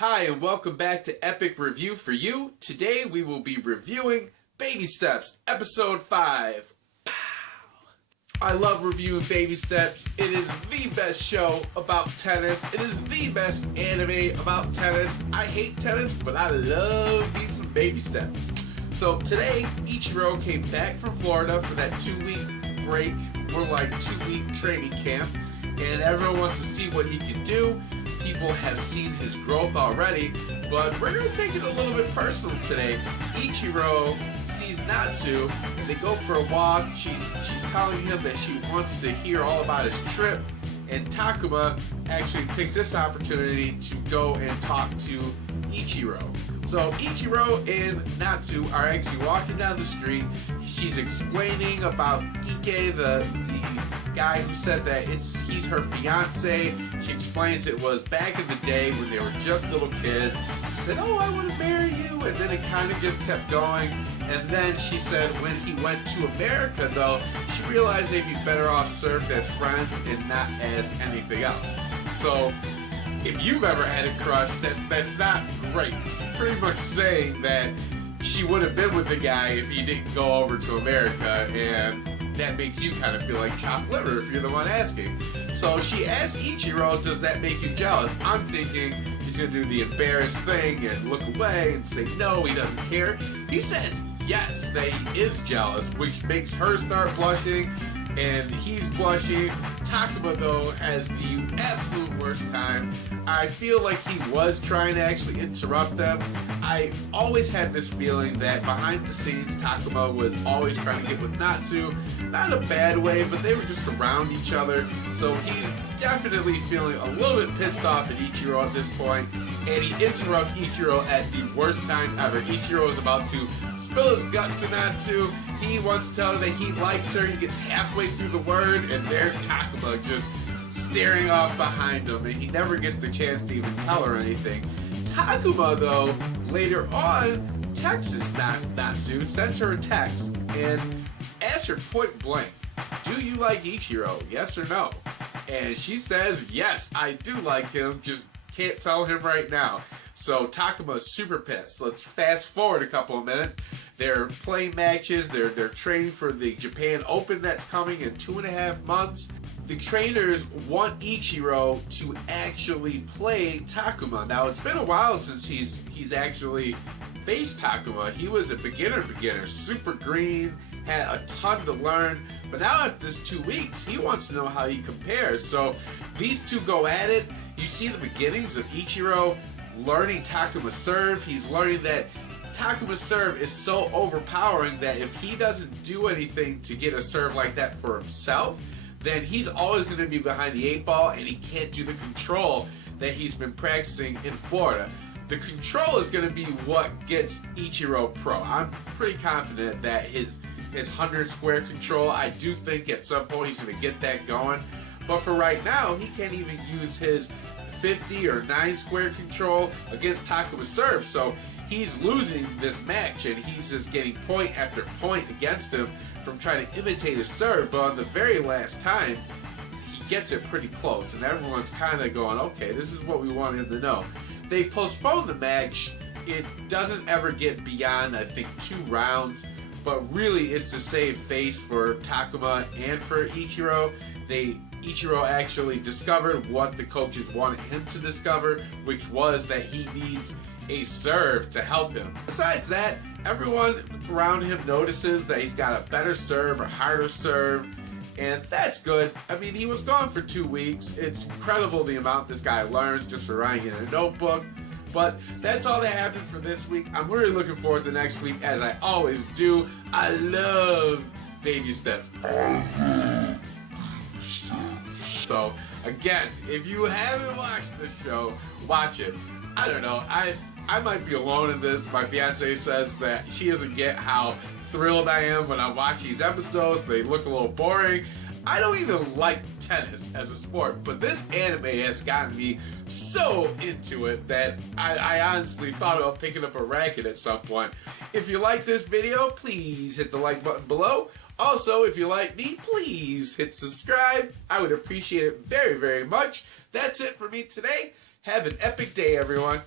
Hi and welcome back to Epic Review for You. Today we will be reviewing Baby Steps, Episode 5. Pow! I love reviewing Baby Steps. It is the best show about tennis. It is the best anime about tennis. I hate tennis, but I love me some Baby Steps. So today, Ichiro came back from Florida for that 2-week break, or like 2-week training camp, and everyone wants to see what he can do. People have seen his growth already, but we're going to take it a little bit personal today. Ichiro sees Natsu, they go for a walk, she's telling him that she wants to hear all about his trip, and Takuma actually picks this opportunity to go and talk to Ichiro. So Ichiro and Natsu are actually walking down the street. She's explaining about Ike, the guy who said that he's her fiance. She explains it was back in the day when they were just little kids. She said, "Oh, I want to marry you," and then it kind of just kept going. And then she said when he went to America, though, she realized they'd be better off served as friends and not as anything else. So if you've ever had a crush, that's not great. It's pretty much saying that she would have been with the guy if he didn't go over to America, and that makes you kind of feel like chopped liver if you're the one asking. So she asks Ichiro, does that make you jealous? I'm thinking he's going to do the embarrassed thing and look away and say no, he doesn't care. He says yes, that he is jealous, which makes her start blushing, and he's blushing. Takuma, though, has the absolute worst time. I feel like he was trying to actually interrupt them. I always had this feeling that behind the scenes, Takuma was always trying to get with Natsu. Not in a bad way, but they were just around each other. So he's definitely feeling a little bit pissed off at Ichiro at this point, and he interrupts Ichiro at the worst time ever. Ichiro is about to spill his guts to Natsu. He wants to tell her that he likes her. He gets halfway through the word, and there's Takuma just staring off behind him, and he never gets the chance to even tell her anything. Takuma, though, later on, texts Natsu, sends her a text, and asks her point blank, "Do you like Ichiro? Yes or no?" And she says, "Yes, I do like him, just can't tell him right now." So Takuma's super pissed. Let's fast forward a couple of minutes. They're playing matches, they're training for the Japan Open that's coming in 2.5 months. The trainers want Ichiro to actually play Takuma. Now, it's been a while since he's actually faced Takuma. He was a beginner, super green, had a ton to learn, but now after this 2 weeks, he wants to know how he compares. So these two go at it. You see the beginnings of Ichiro learning Takuma's serve. He's learning that Takuma's serve is so overpowering that if he doesn't do anything to get a serve like that for himself, then he's always going to be behind the 8 ball, and he can't do the control that he's been practicing in Florida. The control is going to be what gets Ichiro pro. I'm pretty confident that his 100 square control, I do think at some point he's going to get that going. But for right now, he can't even use his 50 or 9 square control against Takuma's serve. So he's losing this match, and he's just getting point after point against him from trying to imitate his serve. But on the very last time, he gets it pretty close, and everyone's kind of going, okay, this is what we want him to know. They postponed the match. It doesn't ever get beyond, I think, 2 rounds, but really it's to save face for Takuma and for Ichiro. Ichiro actually discovered what the coaches wanted him to discover, which was that he needs a serve to help him. Besides that, everyone around him notices that he's got a better serve, a harder serve, and that's good. I mean, he was gone for 2 weeks. It's incredible the amount this guy learns just for writing in a notebook. But that's all that happened for this week. I'm really looking forward to next week, as I always do. I love Baby Steps. So, again, if you haven't watched this show, watch it. I don't know, I might be alone in this. My fiance says that she doesn't get how thrilled I am when I watch these episodes. They look a little boring. I don't even like tennis as a sport, but this anime has gotten me so into it that I honestly thought about picking up a racket at some point. If you like this video, please hit the like button below. Also, if you like me, please hit subscribe. I would appreciate it very, very much. That's it for me today. Have an epic day, everyone.